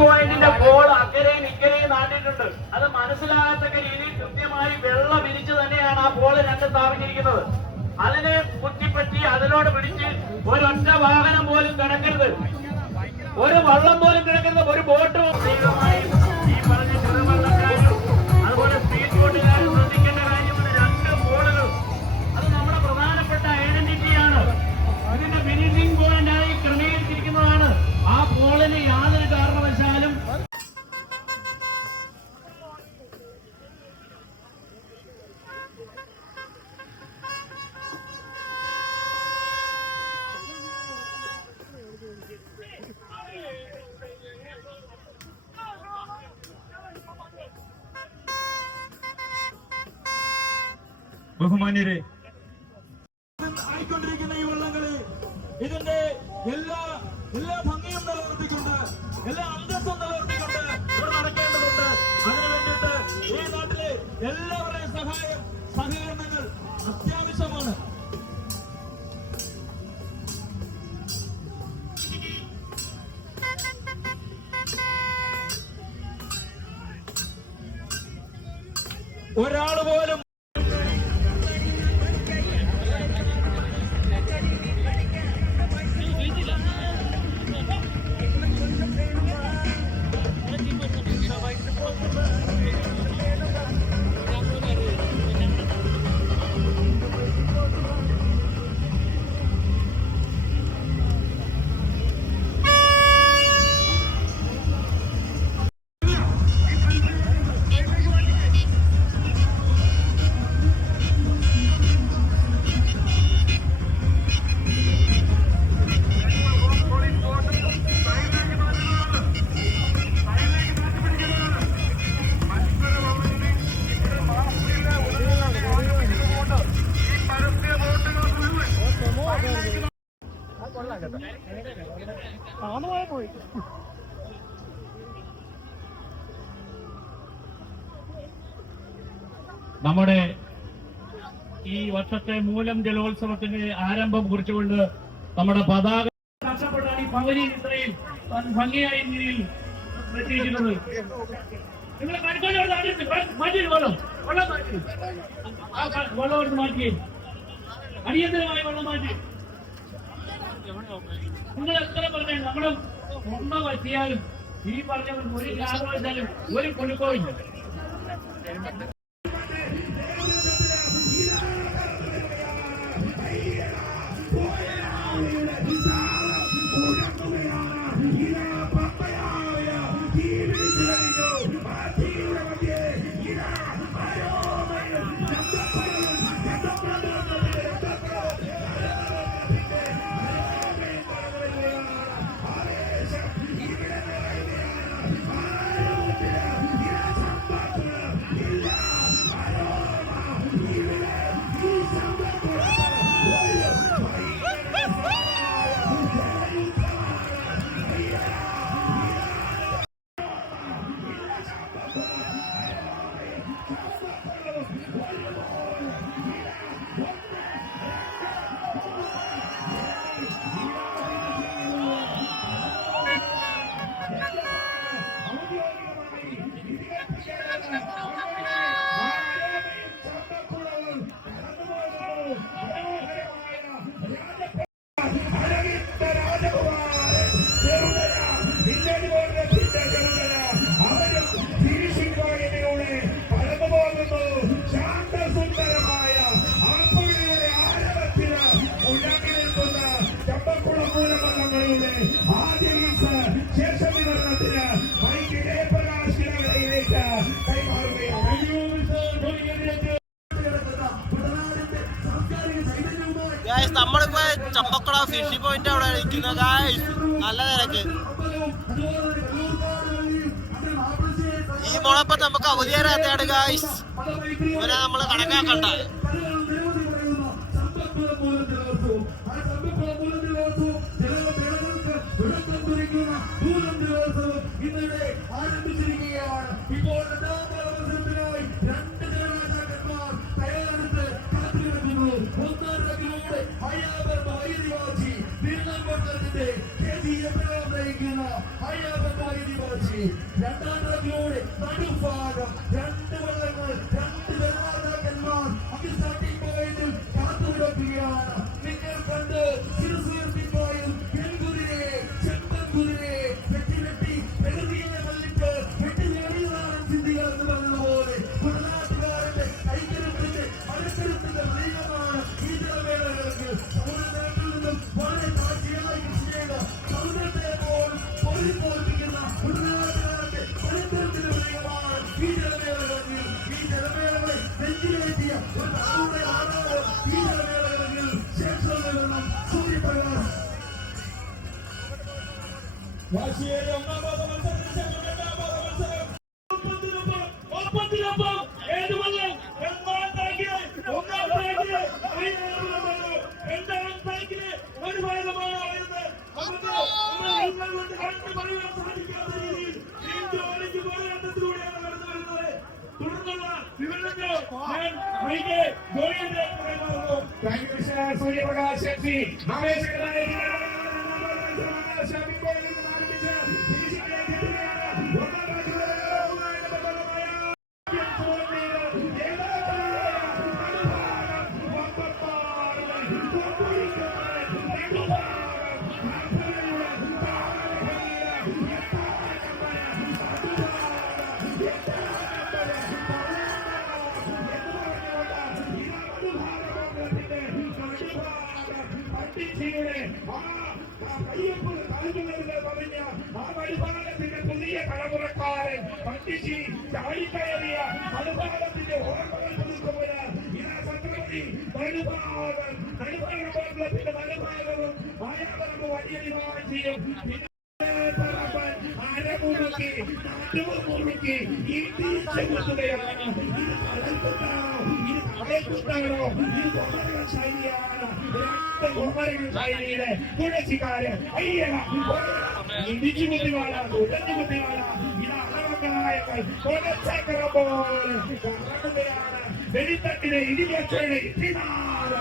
പോയിന്റിന്റെ ബോൾ അക്കരയും ഇക്കരയും നാട്ടിയിട്ടുണ്ട്. അത് മനസ്സിലാകത്തക്ക രീതിയിൽ കൃത്യമായി വെള്ളം വിരിച്ച് തന്നെയാണ് ആ ബോൾ രണ്ട് സ്ഥാപിച്ചിരിക്കുന്നത്. അതിനെ കുറ്റിപ്പറ്റി അതിനോട് പിടിച്ച് ഒരൊറ്റ വാഹനം പോലും കിടക്കരുത്, ഒരു വള്ളം പോലും കിടക്കരുത്, ഒരു ബോട്ടും. ഈ പറഞ്ഞ ചെറുവള്ളക്കാരും അതുപോലെ സ്പീഡ് ബോട്ടുകാരും ശ്രദ്ധിക്കേണ്ട കാര്യമാണ്. രണ്ട് ബോളുകൾ അത് നമ്മുടെ പ്രധാനപ്പെട്ട ഐഡന്റിറ്റിയാണ്. ഇതിന്റെ ഫിനിഷിംഗ് പോയിന്റായി ക്രമീകരിച്ചിരിക്കുന്നതാണ്. ആ ബോളിന് യാതൊരു കാരണവശാലും ബഹുമാന്യരെ ആയിക്കൊണ്ടിരിക്കുന്ന ഈ വള്ളങ്ങള് ഇതിന്റെ എല്ലാ ഭംഗിയും നിലനിർത്തിക്കൊണ്ട് എല്ലാ അന്തസ്സും നിലനിർത്തിക്കൊണ്ട് ഇവിടെ നടക്കേണ്ടതുണ്ട്. അതിനു വേണ്ടിയിട്ട് ഈ നാട്ടിലെ എല്ലാവരുടെയും സഹകരണങ്ങൾ അത്യാവശ്യമാണ്. ഒരാൾ പോലും നമ്മുടെ ഈ വർഷത്തെ മൂലം ജലോത്സവത്തിന്റെ ആരംഭം കുറിച്ചുകൊണ്ട് നമ്മുടെ പതാക കഷ്ടപ്പെട്ടാണ് ഈ പവനി ഇത്രയും ഭംഗിയായ രീതിയിൽ എത്തിയിരിക്കുന്നത്. നിങ്ങൾ മാറ്റി വെള്ളം എടുത്ത് മാറ്റി, അടിയന്തരമായി വെള്ളം മാറ്റി. നിങ്ങൾ എത്ര പറഞ്ഞാൽ നമ്മുടെ ഒന്ന പറ്റിയാലും ഈ പറഞ്ഞ ഒരു കാരണവശാലും ഒരു കുലുക്കവും നമ്മളിപ്പോ ചമ്പക്കുള ഫിഷി പോയിന്റ് അവിടെ ഇരിക്കുന്ന നല്ല തിരക്ക്. ഈ മുളപ്പം നമുക്ക് അവധിയാരാത്താണ് ഗായ്സ്, ഇവരെ നമ്മള് കണക്കാക്കണ്ട. തിരുനെൽവേലി കാഴ്ച രണ്ടാം തലത്തിലൂടെ നടുഭാഗം രണ്ട് വള്ളങ്ങൾ രണ്ട് നിർമ്മാതാക്കന്മാർ അത് സ്റ്റാർട്ടിംഗ് പോയിന്റിൽ കാത്തുകിടക്കുകയാണ്. നിങ്ങൾ കണ്ട് സിറുസുയർത്തിപ്പോയും പെൺകുതിരെ ചെമ്പൻകുതിരെ വെട്ടി പ്രകൃതിയെ മല്ലിട്ട് വെട്ടി നേടിയതാണ് ചിന്തികൾ എന്ന് പറഞ്ഞതുപോലെ കുടനാട്ടുകാരന്റെ കൈക്കരുത്തിന്റെ അരക്കരുത്തിന്റെ പ്രതീകമാണ് ഈ ജലമേളകൾക്ക്. സമുദ്രത്തിൽ നിന്നും വളരെ താഴ്ചയായി കൃഷി ചെയ്ത സമുദ്രത്തെ പോലും പൊരുപോൽപ്പിക്കുന്ന കുടനാട്ടുകാരന്റെ പരമ്പരത്തിന്റെ പ്രതീകമാണ് ഈ ജലമേളകൾക്ക്. ഈ ജലമേളകളെ നെഞ്ചിലേറ്റിയ ഒരു തലമുറ ആണോ ഈ ജലമേളകൾക്ക് ശേഷം നൽകണം സൂര്യപ്രകാശ്. വാശിയേറിയ ഒന്നാം പാദ മത്സരം രണ്ടാം പാദ മത്സരം ഒപ്പത്തിനൊപ്പം ഏതുമല്ല ഒന്നാം താക്കില് രണ്ടാം താക്കില് ഒരു ഭാഗമാണ് വരുന്നത്. നമുക്ക് കണ്ടു പറയുവാൻ സാധിക്കാത്ത രീതിയിൽ ഓടിച്ച് പോരാട്ടത്തിലൂടെയാണ് കടന്നു വരുന്നത്. തുടർന്നുള്ള വിവരങ്ങൾ ഞാൻ വൈകി ജോലിയിലേക്ക് കൈമാറുന്നു. സൂര്യപ്രകാശ് ശക്തി ആവേശകരമായ പുതിയ തലമുറക്കാരൻ പട്ടിച്ചി ചാടിക്കയറിയ മനുഭാഗത്തിന്റെ ഓർമ്മകൾ പുതുക്കുമ്പോൾ ഇതാ ചക്രവർത്തി നടുഭാഗത്തിന്റെ മനുഭാഗവും മായാപറമ്പ് വലിയ വിവാഹം ചെയ്യും. അരമുറുക്കി നടുമുറുക്കി ഈ തിരിച്ചുകൊണ്ടുകയാണ്. ഇത് കടൽക്കുത്താണോ ഇത് കൊമരക ശൈലിയാണ്. രണ്ട് കൊമരക ശൈലിയിലെ തുളസിക്കാര് അയ്യല ഇടിച്ചു കുത്തിവാള ഉടഞ്ഞു കുത്തിവാള ഇത് അളവക്കളായ കൊലച്ചക്കര പോലെ കറങ്ങുകയാണ്. വെടിത്തട്ടിലെ ഇടിവച്ചയുടെ ഇതിനാണ്